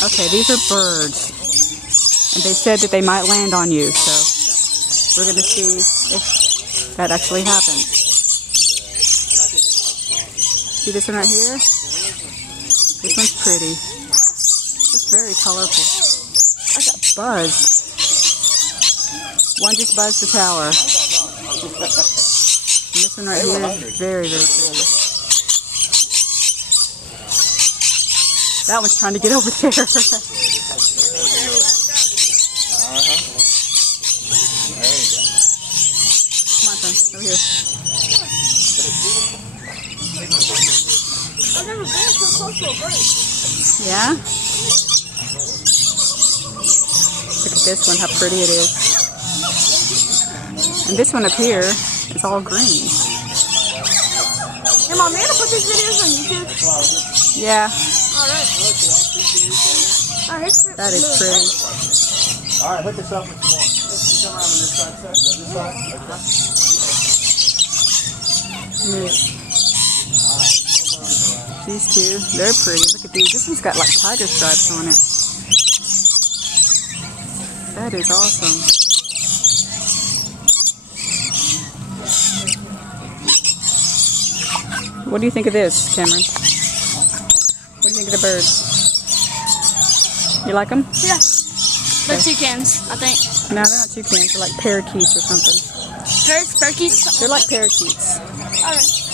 Okay, these are birds. And they said that they might land on you, so we're going to see if that actually happens. See this one right here? This one's pretty. It's very colorful. I got buzzed. One just buzzed the tower. And this one right here is very, very pretty. That one's trying to get over there. There you go. Come on, son. Over here. I've never been so close to a bird. Yeah? Look at this one, how pretty it is. And this one up here is all green. Hey, Mom, you're gonna put these videos on YouTube? Yeah, Alright. Alright, that is pretty. Alright, hook us up if you want. Come around on this side, sir. This side. These two, they're pretty. Look at these. This one's got like tiger stripes on it. That is awesome. What do you think of this, Cameron? What do you think of the birds? You like them? Yeah. They're toucans, I think. No, they're not toucans. They're like parakeets or something. Parakeets? They're like parakeets. Alright.